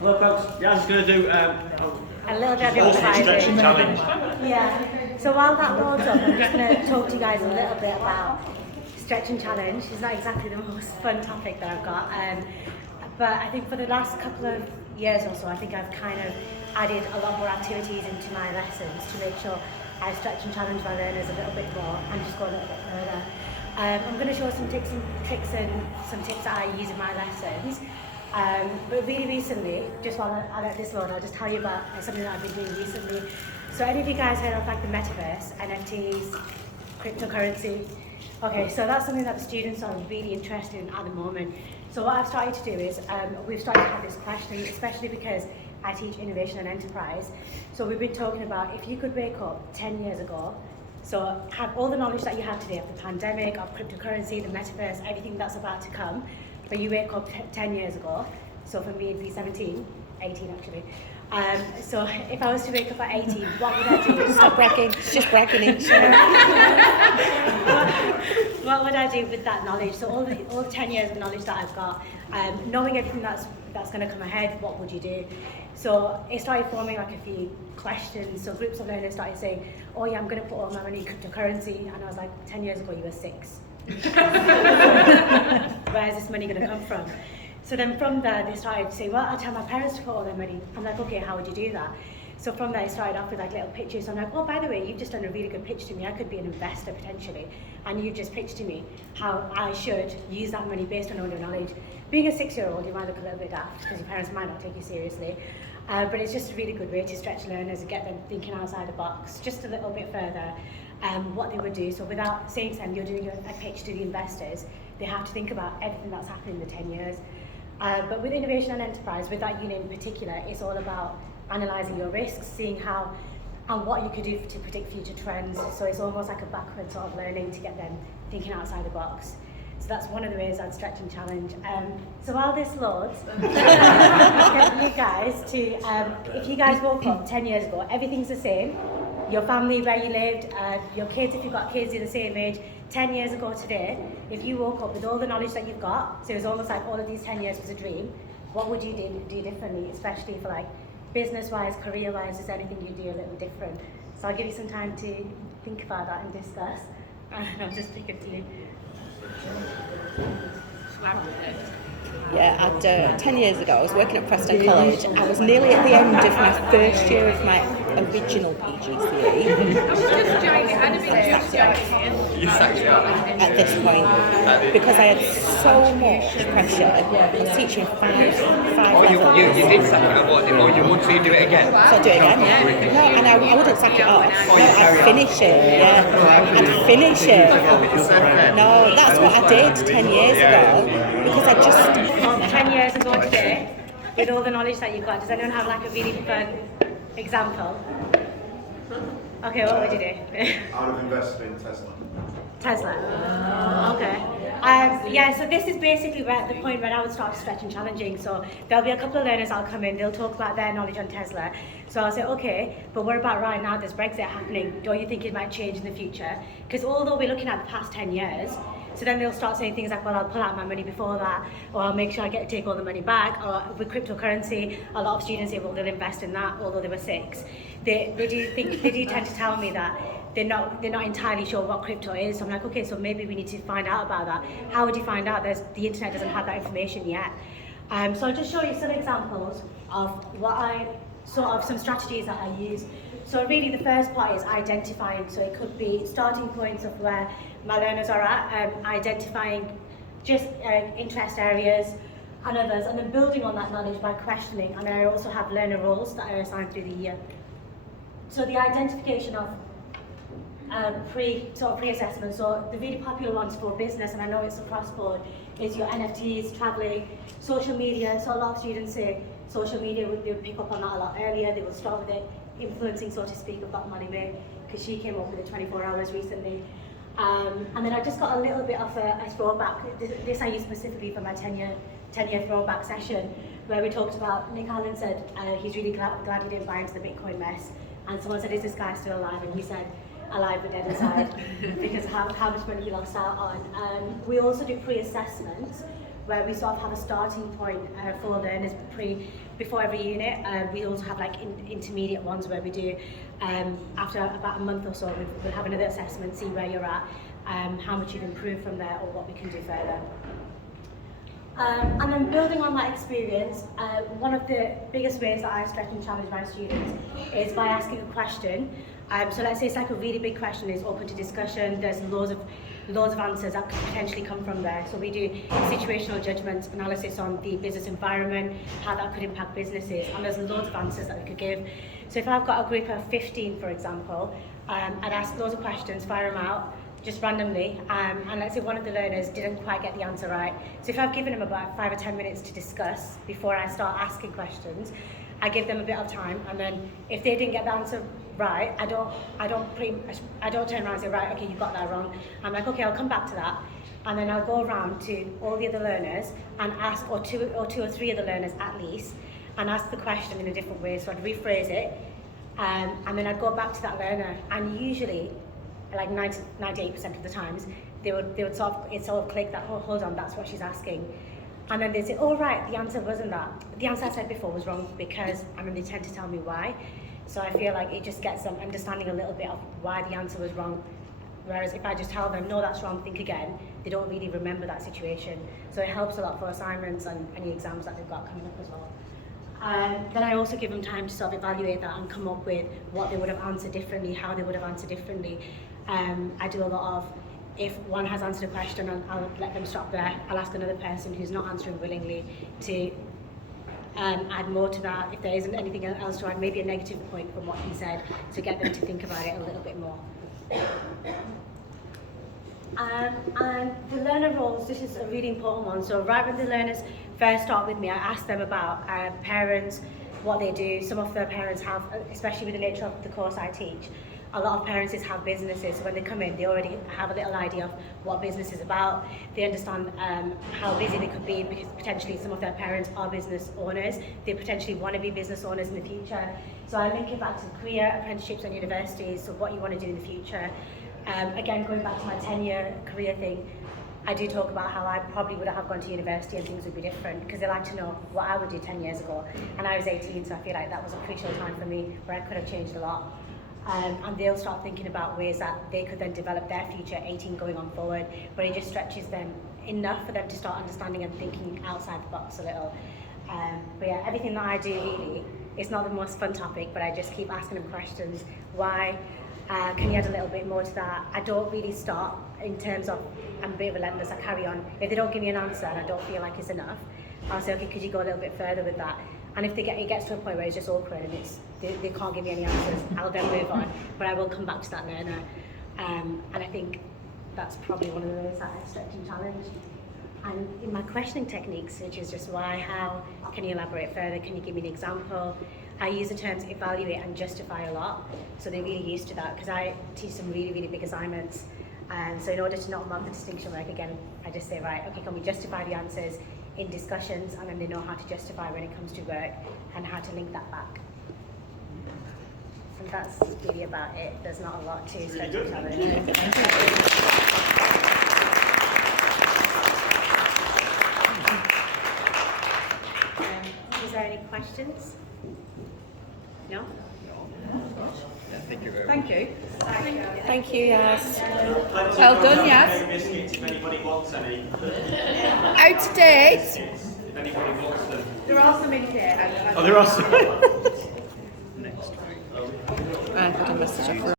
Hello folks, Yas is going to do a little bit of stretching challenge. Yeah, so while that loads up, I'm just going to talk to you guys a little bit about stretching challenge. It's not exactly the most fun topic that I've got, but I think for the last couple of years or so, I think I've kind of added a lot more activities into my lessons to make sure I stretch and challenge my learners a little bit more and just go a little bit further. I'm going to show some tricks and some tips that I use in my lessons. But really recently, just while I let this load, I'll just tell you about something that I've been doing recently. So any of you guys heard of like the metaverse, NFTs, cryptocurrency? Okay, so that's something that the students are really interested in at the moment. So what I've started to do is, we've started to have this questioning, especially because I teach innovation and enterprise. So we've been talking about if you could wake up 10 years ago, so have all the knowledge that you have today of the pandemic, of cryptocurrency, the metaverse, everything that's about to come, but you wake up 10 years ago, so for me it'd be 18 actually. So if I was to wake up at 18, what would I do? Stop bragging, it's just bragging in. What would I do with that knowledge? So all the 10 years of knowledge that I've got, knowing everything that's going to come ahead, what would you do? So it started forming like a few questions. So groups of learners started saying, oh yeah, I'm going to put all my money in cryptocurrency. And I was like, 10 years ago you were 6. Where is this money going to come from? So then from there they started to say, well, I'll tell my parents to put all their money. I'm like, okay, how would you do that? So from there I started off with like little pitches. I'm like, oh, by the way, you've just done a really good pitch to me. I could be an investor potentially. And you've just pitched to me how I should use that money based on all your knowledge. Being a 6-year-old, you might look a little bit daft because your parents might not take you seriously. But it's just a really good way to stretch learners and get them thinking outside the box, just a little bit further, what they would do. So without saying to them, you're doing a pitch to the investors, they have to think about everything that's happened in the 10 years. But with innovation and enterprise, with that unit in particular, it's all about analysing your risks, seeing how and what you could do to predict future trends. So it's almost like a backward sort of learning to get them thinking outside the box. So that's one of the ways I'd stretch and challenge. So while this loads, get you guys to, if you guys woke up 10 years ago, everything's the same. Your family, where you lived, your kids, if you've got kids, you're the same age. 10 years ago today, if you woke up with all the knowledge that you've got, so it was almost like all of these 10 years was a dream, what would you do differently, especially for like business-wise, career-wise, is there anything you do a little different? So I'll give you some time to think about that and discuss. And I'll just pick a few. Yeah, 10 years ago I was working at Preston College. I was nearly at the end of my first year of my original PGCE. At this point, because I had so much pressure. I was teaching five levels. You did sack it up, or you want to do it again? So I'd do it again, yeah. No, and I wouldn't sack it off. I'd finish it, yeah. I'd finish it. No, that's what I did 10 years ago, because I just... 10 years ago today, with all the knowledge that you've got, does anyone have like a really fun example? Okay, what would you do? I would have invested in Tesla. Tesla. Okay. Yeah, so this is basically the point where I would start stretching challenging. So there'll be a couple of learners, I'll come in, they'll talk about their knowledge on Tesla. So I'll say, okay, but what about right now, there's Brexit happening, don't you think it might change in the future? Because although we're looking at the past 10 years, so then they'll start saying things like, well, I'll pull out my money before that, or I'll make sure I take all the money back, or with cryptocurrency, a lot of students say, well, they'll invest in that, although they were 6. They do tend to tell me that they're not entirely sure what crypto is. So I'm like, okay, so maybe we need to find out about that. How would you find out? The internet doesn't have that information yet. So I'll just show you some examples of some strategies that I use. So really the first part is identifying. So it could be starting points of where my learners are at, identifying just interest areas and others, and then building on that knowledge by questioning. And I also have learner roles that are assigned through the year. So the identification of pre-assessment. So the really popular ones for business, and I know it's across board, is your NFTs, traveling, social media. So a lot of students say social media they would pick up on that a lot earlier. They will start with it, influencing, so to speak, of Molly May, because she came up with the 24 hours recently. And then I just got a little bit of a throwback. This I use specifically for my 10-year throwback session, where we talked about, Nick Allen said he's really glad he didn't buy into the Bitcoin mess. And someone said, is this guy still alive? And he said, alive but dead inside, because how much money he lost out on. We also do pre-assessments, where we sort of have a starting point for learners before every unit. We also have like intermediate ones where we do, after about a month or so, we'll have another assessment, see where you're at, how much you've improved from there, or what we can do further. And then building on that experience, one of the biggest ways that I stretch and challenge my students is by asking a question. So let's say it's like a really big question, is open to discussion, there's loads of answers that could potentially come from there. So we do situational judgment analysis on the business environment, how that could impact businesses, and there's loads of answers that we could give. So if I've got a group of 15, for example, I'd ask loads of questions, fire them out, just randomly, and let's say one of the learners didn't quite get the answer right. So if I've given them about 5 or 10 minutes to discuss before I start asking questions, I give them a bit of time, and then if they didn't get the answer right, I don't turn around and say, right, okay, you got that wrong. I'm like, okay, I'll come back to that, and then I'll go around to all the other learners and ask, or two or three of the learners at least, and ask the question in a different way. So I'd rephrase it, and then I'd go back to that learner, and usually, like 98% of the times, they would sort of click that, oh, hold on, that's what she's asking. And then they'd say, oh right, the answer wasn't that. The answer I said before was wrong because, and then they tend to tell me why. So I feel like it just gets them understanding a little bit of why the answer was wrong. Whereas if I just tell them, no, that's wrong, think again, they don't really remember that situation. So it helps a lot for assignments and any exams that they've got coming up as well. Then I also give them time to sort of evaluate that and come up with what they would have answered differently, how they would have answered differently. I do a lot of, if one has answered a question, I'll let them stop there. I'll ask another person who's not answering willingly to add more to that. If there isn't anything else to add, maybe a negative point from what he said, to get them to think about it a little bit more. And the learner roles, this is a really important one. So right when the learners first start with me, I ask them about parents, what they do. Some of their parents have, especially with the nature of the course I teach, a lot of parents have businesses, so when they come in, they already have a little idea of what business is about. They understand how busy they could be, because potentially some of their parents are business owners. They potentially want to be business owners in the future. So I link it back to career, apprenticeships and universities, so what you want to do in the future. Again, going back to my 10-year career thing, I do talk about how I probably would have gone to university and things would be different, because they like to know what I would do 10 years ago. And I was 18, so I feel like that was a crucial time for me where I could have changed a lot. And they'll start thinking about ways that they could then develop their future, 18 going on forward, but it just stretches them enough for them to start understanding and thinking outside the box a little. But yeah, everything that I do really, it's not the most fun topic, but I just keep asking them questions. Why? Can you add a little bit more to that? I don't really start in terms of, I'm a bit relentless, I carry on. If they don't give me an answer and I don't feel like it's enough, I'll say, okay, could you go a little bit further with that? And if it gets to a point where it's just awkward and they can't give me any answers, I'll then move on. But I will come back to that learner. And I think that's probably one of the ways that I stretch and challenge. And in my questioning techniques, which is just why, how, can you elaborate further, can you give me an example? I use the terms evaluate and justify a lot. So they're really used to that, because I teach some really, really big assignments. And so in order to not mark the distinction work again, I just say, right, okay, can we justify the answers in discussions, and then they know how to justify when it comes to work and how to link that back. And that's really about it. There's not a lot to stretch and challenge. Is there any questions? No? Thank you very much. Thank you. Thank you, Yas. Well done, Yas. Biscuits, if anybody wants any. Out to date. If anybody wants them. There are some in here. Oh, there are some. I put a message up.